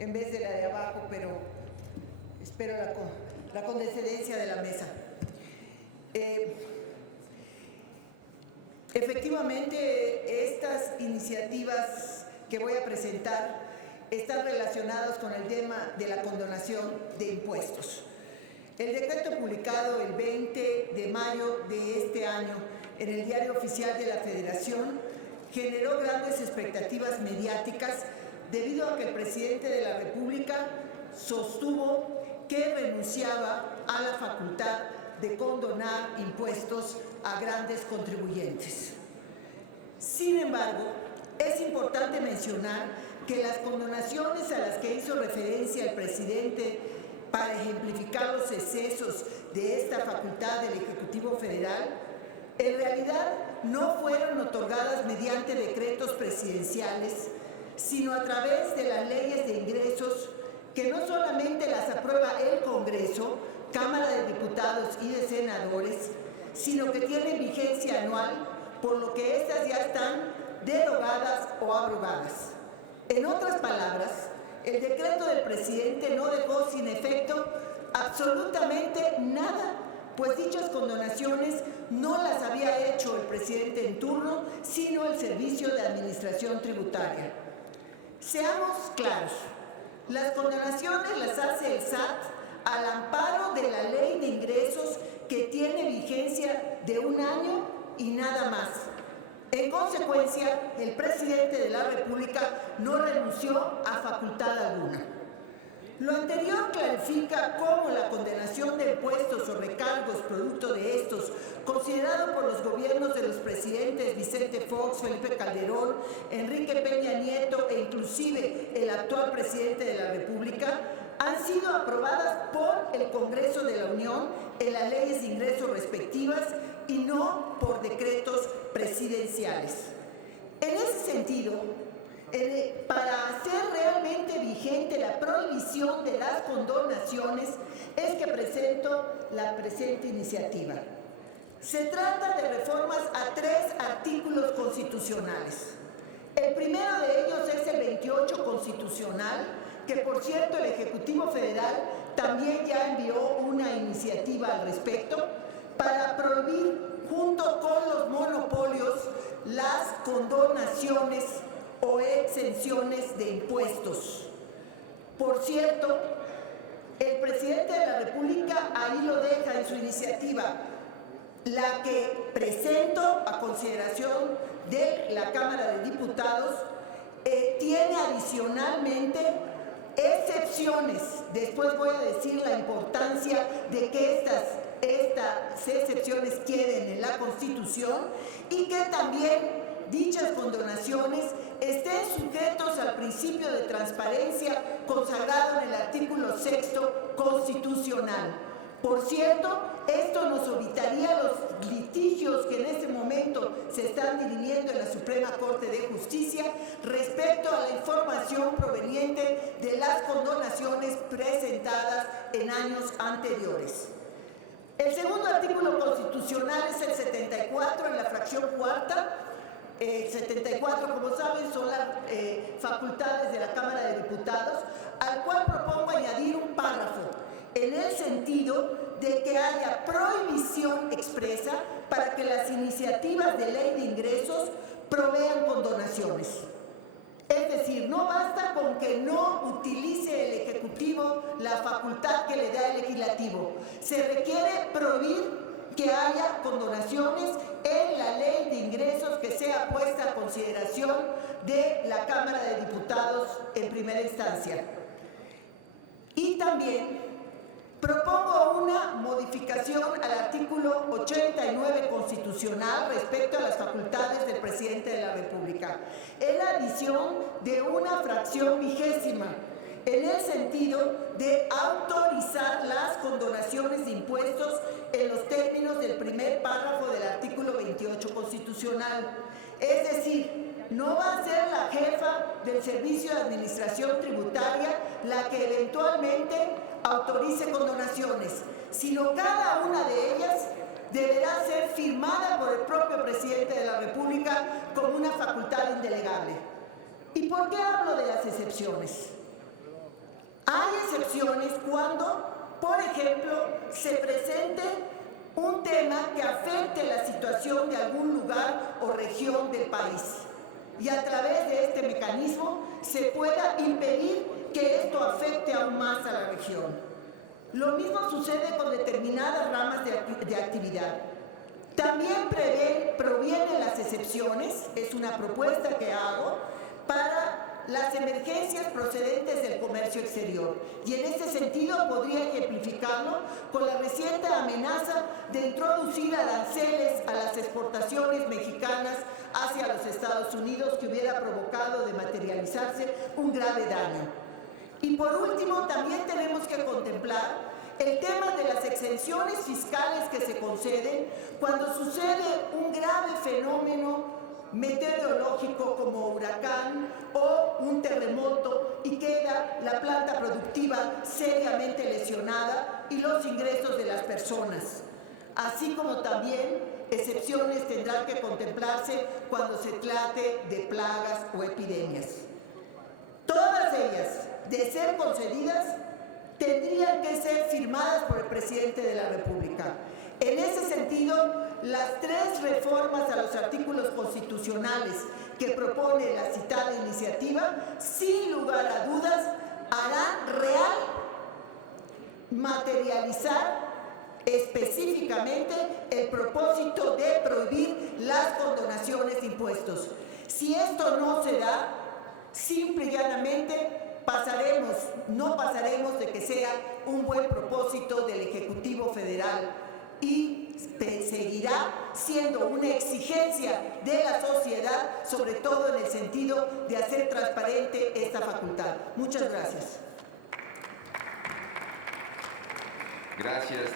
en vez de la de abajo, pero espero la condescendencia de la mesa. Efectivamente, estas iniciativas que voy a presentar están relacionadas con el tema de la condonación de impuestos. El decreto publicado el 20 de mayo de este año en el Diario Oficial de la Federación generó grandes expectativas mediáticas debido a que el presidente de la República sostuvo que renunciaba a la facultad de condonar impuestos a grandes contribuyentes. Sin embargo, es importante mencionar que las condonaciones a las que hizo referencia el presidente para ejemplificar los excesos de esta facultad del Ejecutivo Federal, en realidad no fueron otorgadas mediante decretos presidenciales, sino a través de las leyes de ingresos que no solamente las aprueba el Congreso, Cámara de Diputados y de Senadores, sino que tienen vigencia anual, por lo que estas ya están derogadas o abrogadas. En otras palabras, el decreto del presidente no dejó sin efecto absolutamente nada, pues dichas condonaciones no las había hecho el presidente en turno, sino el Servicio de Administración Tributaria. Seamos claros, las condonaciones las hace el SAT al amparo de la Ley de Ingresos que tiene vigencia de 1 año y nada más. En consecuencia, el presidente de la República no renunció a facultad alguna. Lo anterior clarifica cómo la condonación de impuestos o recargos producto de estos, considerado por los gobiernos de los presidentes Vicente Fox, Felipe Calderón, Enrique Peña Nieto e inclusive el actual presidente de la República, han sido aprobadas por el Congreso de la Unión en las leyes de ingresos respectivas y no por decretos presidenciales. En ese sentido, para hacer realmente vigente la prohibición de las condonaciones, es que presento la presente iniciativa. Se trata de reformas a 3 artículos constitucionales. El primero de ellos es el 28 constitucional, que por cierto el Ejecutivo Federal también ya envió una iniciativa al respecto, para prohibir junto con los monopolios las condonaciones o exenciones de impuestos. Por cierto, el presidente de la República ahí lo deja en su iniciativa, la que presento a consideración de la Cámara de Diputados, tiene adicionalmente excepciones. Después voy a decir la importancia de que estas excepciones queden en la Constitución y que también dichas condonaciones estén sujetos al principio de transparencia consagrado en el artículo 6º constitucional. Por cierto, esto nos evitaría los litigios que en este momento se están dirimiendo en la Suprema Corte de Justicia respecto a la información proveniente de las condonaciones presentadas en años anteriores. El segundo artículo constitucional es el 74 en la fracción cuarta. 74, como saben, son las facultades de la Cámara de Diputados, al cual propongo añadir un párrafo en el sentido de que haya prohibición expresa para que las iniciativas de ley de ingresos provean condonaciones. Es decir, no basta con que no utilice el Ejecutivo la facultad que le da el Legislativo. Se requiere prohibir que haya condonaciones en la ley de ingresos que sea puesta a consideración de la Cámara de Diputados en primera instancia. Y también propongo una modificación al artículo 89 constitucional respecto a las facultades del presidente de la República, en la adición de una fracción 20ª, en el sentido de autorizar las condonaciones de impuestos en los términos del primer párrafo del artículo 28 constitucional. Es decir, no va a ser la jefa del Servicio de Administración Tributaria la que eventualmente autorice condonaciones, sino cada una de ellas deberá ser firmada por el propio presidente de la República como una facultad indelegable. ¿Y por qué hablo de las excepciones? opciones cuando, por ejemplo, se presente un tema que afecte la situación de algún lugar o región del país. Y a través de este mecanismo se pueda impedir que esto afecte aún más a la región. Lo mismo sucede con determinadas ramas de actividad. También provienen las excepciones, es una propuesta que hago, para las emergencias procedentes del comercio exterior. Y en este sentido podría ejemplificarlo con la reciente amenaza de introducir aranceles a las exportaciones mexicanas hacia los Estados Unidos, que hubiera provocado de materializarse un grave daño. Y por último, también tenemos que contemplar el tema de las exenciones fiscales que se conceden cuando sucede un grave fenómeno meteorológico como huracán o un terremoto y queda la planta productiva seriamente lesionada y los ingresos de las personas. Así como también excepciones tendrán que contemplarse cuando se trate de plagas o epidemias. Todas ellas, de ser concedidas, tendrían que ser firmadas por el presidente de la República. En ese sentido, las 3 reformas a los artículos constitucionales que propone la citada iniciativa, sin lugar a dudas, harán real materializar específicamente el propósito de prohibir las condonaciones de impuestos. Si esto no se da, simple y llanamente no pasaremos de que sea un buen propósito del Ejecutivo Federal y seguirá siendo una exigencia de la sociedad, sobre todo en el sentido de hacer transparente esta facultad. Muchas gracias. Gracias.